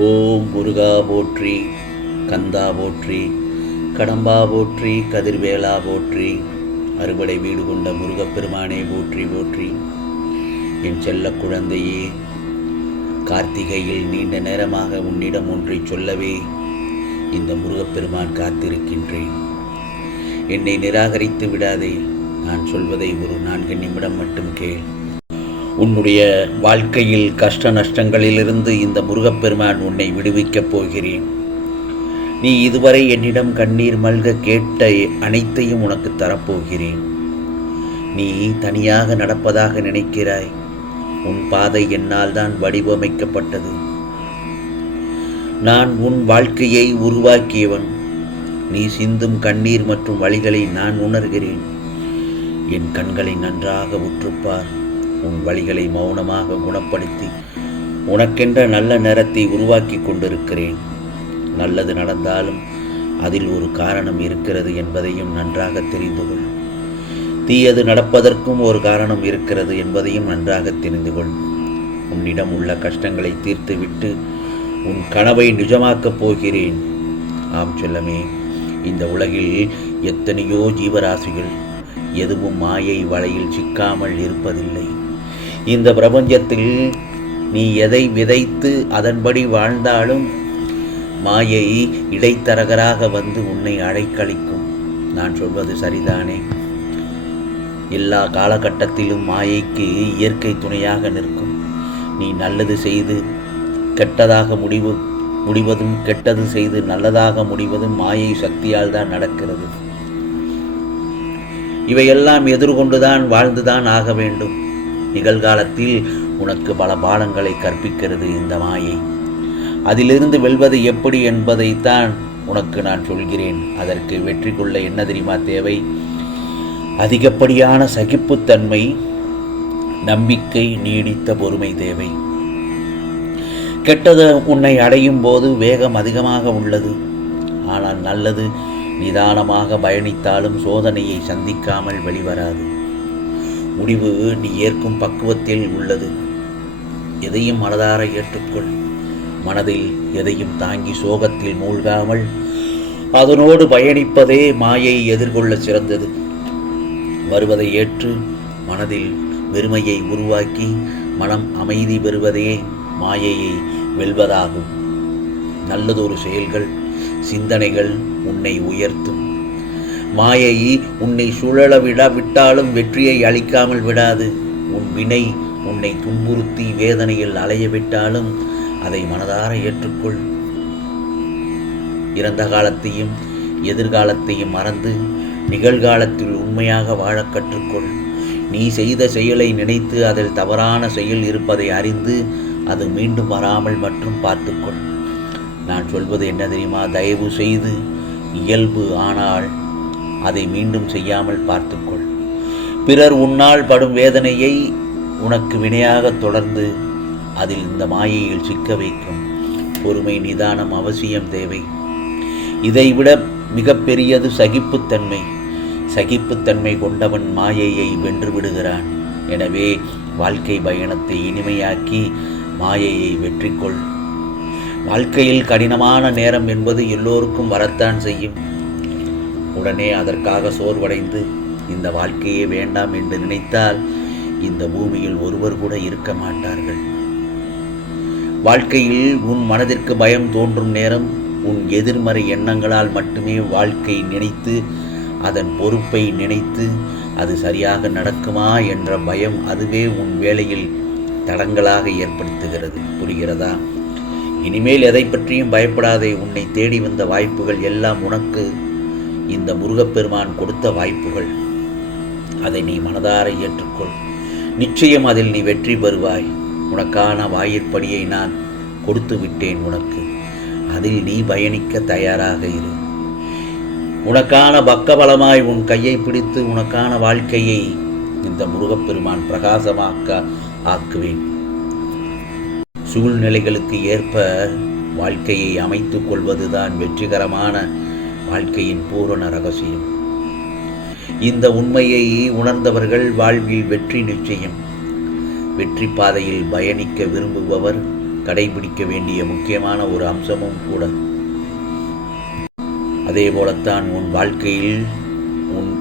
ஓம் முருகா போற்றி கந்தா போற்றி கடம்பா போற்றி கதிர்வேலா போற்றி அறுபடை வீடு கொண்ட முருகப்பெருமானே போற்றி போற்றி. என் செல்ல குழந்தையே கார்த்திகையில் நீண்ட நேரமாக உன்னிடம் ஒன்றை சொல்லவே இந்த முருகப்பெருமான் காத்திருக்கின்றேன். என்னை நிராகரித்து விடாதே நான் சொல்வதை ஒரு நான்கு நிமிடம் மட்டும் கேள். உன்னுடைய வாழ்க்கையில் கஷ்ட நஷ்டங்களிலிருந்து இந்த முருகப்பெருமான் உன்னை விடுவிக்கப் போகிறேன். நீ இதுவரை என்னிடம் கண்ணீர் மல்க கேட்ட அனைத்தையும் உனக்கு தரப்போகிறேன். நீ தனியாக நடப்பதாக நினைக்கிறாய். உன் பாதை என்னால் தான் வடிவமைக்கப்பட்டது. நான் உன் வாழ்க்கையை உருவாக்கியவன். நீ சிந்தும் கண்ணீர் மற்றும் வழிகளை நான் உணர்கிறேன். என் கண்களை நன்றாக உற்றுப்பார். உன் வழிகளை மௌனமாக குணப்படுத்தி உனக்கென்ற நல்ல நேரத்தை உருவாக்கி கொண்டிருக்கிறேன். நல்லது நடந்தாலும் அதில் ஒரு காரணம் இருக்கிறது என்பதையும் நன்றாக தெரிந்து கொள். தீயது நடப்பதற்கும் ஒரு காரணம் இருக்கிறது என்பதையும் நன்றாக தெரிந்து கொள். உன்னிடம் உள்ள கஷ்டங்களை தீர்த்துவிட்டு உன் கனவை நிஜமாக்கப் போகிறேன். ஆம் செல்லமே இந்த உலகில் எத்தனையோ ஜீவராசிகள் எதுவும் மாயை வலையில் சிக்காமல் இருப்பதில்லை. இந்த பிரபஞ்சத்தில் நீ எதை விதைத்து அதன்படி வாழ்ந்தாலும் மாயை இடைத்தரகராக வந்து உன்னை அழைக்களிக்கும் நான் சொல்வது சரிதானே? எல்லா காலகட்டத்திலும் மாயைக்கு இயற்கை துணையாக நிற்கும். நீ நல்லது செய்து கெட்டதாக முடிவு முடிவதும் கெட்டது செய்து நல்லதாக முடிவதும் மாயை சக்தியால் தான் நடக்கிறது. இவையெல்லாம் எதிர்கொண்டுதான் வாழ்ந்துதான் ஆக வேண்டும். நிகழ்காலத்தில் உனக்கு பல பாடங்களை கற்பிக்கிறது இந்த மாயை. அதிலிருந்து வெல்வது எப்படி என்பதைத்தான் உனக்கு நான் சொல்கிறேன். அதற்கு வெற்றி கொள்ள என்ன தெரியுமா தேவை? அதிகப்படியான சகிப்புத்தன்மை நம்பிக்கை நீடித்த பொறுமை தேவை. கெட்டது உன்னை அடையும் போது வேகம் அதிகமாக உள்ளது. ஆனால் நல்லது நிதானமாக பயணித்தாலும் சோதனையை சந்திக்காமல் வெளிவராது. முடிவு நீ ஏற்கும் பக்குவத்தில் உள்ளது. எதையும் மனதார ஏற்றுக்கொள். மனதில் எதையும் தாங்கி சோகத்தில் மூழ்காமல் அதனோடு பயணிப்பதே மாயை எதிர்கொள்ள சிறந்தது. வருவதை ஏற்று மனதில் வெறுமையை உருவாக்கி மனம் அமைதி பெறுவதே மாயையை வெல்வதாகும். நல்லதொரு செயல்கள் சிந்தனைகள் உன்னை உயர்த்தும். மாயை உன்னை சுழல விடாவிட்டாலும் வெற்றியை அளிக்காமல் விடாது. உன் வினை உன்னை துன்புறுத்தி வேதனையில் அலைய விட்டாலும் அதை மனதார ஏற்றுக்கொள். இறந்த காலத்தையும் எதிர்காலத்தையும் மறந்து நிகழ்காலத்தில் உண்மையாக வாழக் கற்றுக்கொள். நீ செய்த செயலை நினைத்து அதில் தவறான செயல் இருப்பதை அறிந்து அது மீண்டும் வராமல் மற்றும் பார்த்துக்கொள். நான் சொல்வது என்ன தெரியுமா? தயவு செய்து இயல்பு ஆனால் அதை மீண்டும் செய்யாமல் பார்த்துக்கொள். பிறர் உன்னால் படும் வேதனையை உனக்கு வினையாக தொடர்ந்து அதில் இந்த மாயையில் சிக்க வைக்கும். பொறுமை நிதானம் அவசியம் தேவை. இதைவிட மிகப்பெரியது சகிப்புத்தன்மை. சகிப்புத்தன்மை கொண்டவன் மாயையை வென்று விடுகிறான் எனவே வாழ்க்கை பயணத்தை இனிமையாக்கி மாயையை வெற்றி கொள் வாழ்க்கையில் கடினமான நேரம் என்பது எல்லோருக்கும் வரத்தான் செய்யும். உடனே அதற்காக சோர்வடைந்து இந்த வாழ்க்கையே வேண்டாம் என்று நினைத்தால் இந்த பூமியில் ஒருவர் கூட இருக்க மாட்டார்கள். வாழ்க்கையில் உன் மனதிற்கு பயம் தோன்றும் நேரம் உன் எதிர்மறை எண்ணங்களால் மட்டுமே வாழ்க்கை நினைத்து அதன் பொறுப்பை நினைத்து அது சரியாக நடக்குமா என்ற பயம் அதுவே உன் வேலையில் தடங்களாக ஏற்படுத்துகிறது. புரிகிறதா? இனிமேல் எதை பற்றியும் பயப்படாதே. உன்னை தேடி வந்த வாய்ப்புகள் எல்லாம் உனக்கு இந்த முருகப்பெருமான் கொடுத்த வாய்ப்புகள். அதை நீ மனதார ஏற்றுக்கொள். நிச்சயம் அதில் நீ வெற்றி பெறுவாய். உனக்கான வாயிற்படியை நான் கொடுத்து விட்டேன் உனக்கு. அதில் நீ பயணிக்க தயாராக இரு. உனக்கான பக்கபலமாய் உன் கையை பிடித்து உனக்கான வாழ்க்கையை இந்த முருகப்பெருமான் பிரகாசமாக்க ஆக்குவேன். சூழ்நிலைகளுக்கு ஏற்ப வாழ்க்கையை அமைத்துக் கொள்வதுதான் வெற்றிகரமான வாழ்க்கையின் பூரண ரகசியம். இந்த உண்மையை உணர்ந்தவர்கள் வாழ்வில் வெற்றி நிச்சயம். வெற்றி பாதையில் பயணிக்க விரும்புபவர் கடைபிடிக்க வேண்டிய முக்கியமான ஒரு அம்சமும் கூட. அதே போலத்தான் உன் வாழ்க்கையில் உன்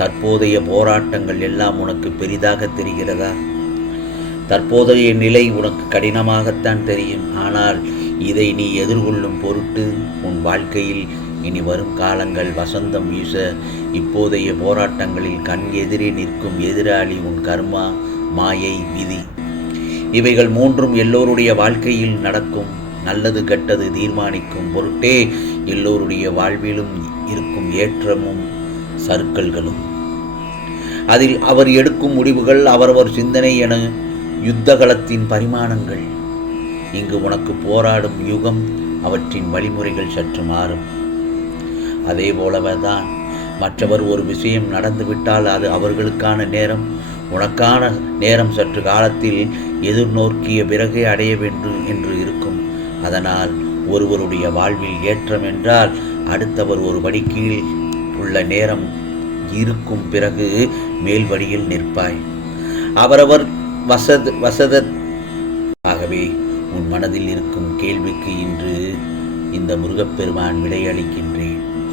தற்போதைய போராட்டங்கள் எல்லாம் உனக்கு பெரிதாக தெரிகிறதா? தற்போதைய நிலை உனக்கு கடினமாகத்தான் தெரியும். ஆனால் இதை நீ எதிர்கொள்ளும் பொருட்டு உன் வாழ்க்கையில் இனி வரும் காலங்கள் வசந்தம் வீச இப்போதைய போராட்டங்களில் கண் எதிரே நிற்கும் எதிராளி உன் கர்மா மாயை விதி. இவைகள் மூன்றும் எல்லோருடைய வாழ்க்கையில் நடக்கும். நல்லது கெட்டது தீர்மானிக்கும் பொருட்டே எல்லோருடைய வாழ்விலும் இருக்கும் ஏற்றமும் சர்க்கல்களும் அதில் அவர் எடுக்கும் முடிவுகள் அவரவர் சிந்தனை என யுத்தகலத்தின் பரிமாணங்கள். இங்கு உனக்கு போராடும் யுகம் அவற்றின் வழிமுறைகள் சற்று மாறும். அதே போலவே தான் மற்றவர் ஒரு விஷயம் நடந்துவிட்டால் அது அவர்களுக்கான நேரம். உனக்கான நேரம் சற்று காலத்தில் எதிர்நோக்கிய பிறகே அடைய வேண்டும் என்று இருக்கும். அதனால் ஒருவருடைய வாழ்வில் ஏற்றம் என்றால் அடுத்தவர் ஒரு படி கீழ் உள்ள நேரம் இருக்கும் பிறகு மேல் வழியில் நிற்பாய். அவரவர் வசத வசத ஆகவே உன் மனதில் இருக்கும் கேள்விக்கு இன்று இந்த முருகப்பெருமான் விடையளிக்கின்றேன்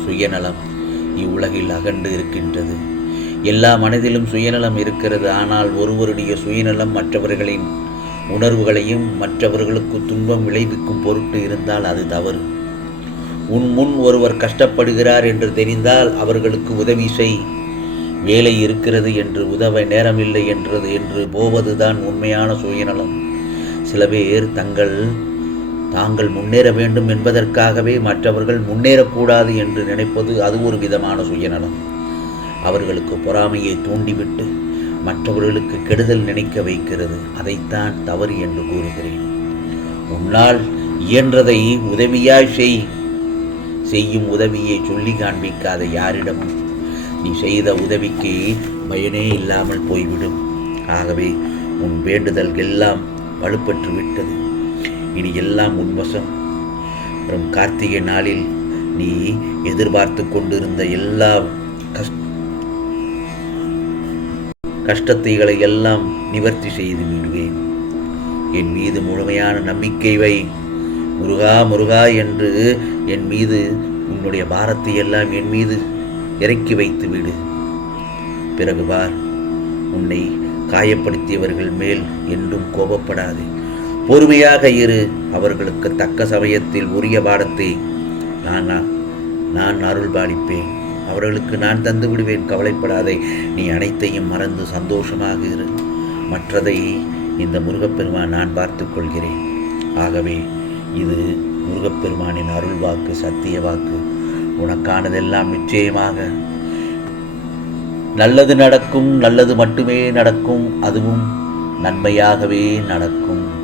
சுயநலம் இவ்வுலகில் அகண்டு இருக்கின்றது. எல்லா மனதிலும் சுயநலம் இருக்கிறது. ஆனால் ஒருவருடைய சுயநலம் மற்றவர்களின் உணர்வுகளையும் மற்றவர்களுக்கு துன்பம் விளைவிக்கும் பொருட்டு இருந்தால் அது தவறு. உன் முன் ஒருவர் கஷ்டப்படுகிறார் என்று தெரிந்தால் அவர்களுக்கு உதவி செய். வேலை இருக்கிறது என்று உதவ நேரமில்லை என்றது என்று போவதுதான் உண்மையான சுயநலம். சில பேர் தங்கள் தாங்கள் முன்னேற வேண்டும் என்பதற்காகவே மற்றவர்கள் முன்னேறக்கூடாது என்று நினைப்பது அது ஒரு விதமான சுயநலம். அவர்களுக்கு பொறாமையை தூண்டிவிட்டு மற்றவர்களுக்கு கெடுதல் நினைக்க வைக்கிறது. அதைத்தான் தவறு என்று கூறுகிறேன். உன்னால் இயன்றதை உதவியாய் செய். செய்யும் உதவியை சொல்லி காண்பிக்காத யாரிடமும் நீ செய்த உதவிக்கு பயனே இல்லாமல் போய்விடும். ஆகவே உன் வேண்டுதல் எல்லாம் வலுப்பெற்று விட்டது. இனி எல்லாம் உன்வசம் வரும் கார்த்திகை நாளில் நீ எதிர்பார்த்து கொண்டிருந்த எல்லா கஷ்ட கஷ்டத்தைகளை எல்லாம் நிவர்த்தி செய்து விடுவேன் என் மீது முழுமையான நம்பிக்கை வை. முருகா முருகா என்று என் மீது உன்னுடைய பாரத்தை எல்லாம் என் மீது இறக்கி வைத்து விடு. பிறகு பார் உன்னை காயப்படுத்தியவர்கள் மேல் என்றும் கோபப்படாதே. பொறுமையாக இரு. அவர்களுக்கு தக்க சமயத்தில் உரிய பாடத்தை நான் நான் அருள் பாலிப்பேன். அவர்களுக்கு நான் தந்து விடுவேன். கவலைப்படாதே. நீ அனைத்தையும் மறந்து சந்தோஷமாக இரு. மற்றதை இந்த முருகப்பெருமான் நான் பார்த்து கொள்கிறேன். ஆகவே இது முருகப்பெருமானின் அருள் வாக்கு சத்திய வாக்கு. உனக்கானதெல்லாம் நிச்சயமாக. நல்லது நடக்கும் நல்லது மட்டுமே நடக்கும். அதுவும் நன்மையாகவே நடக்கும்.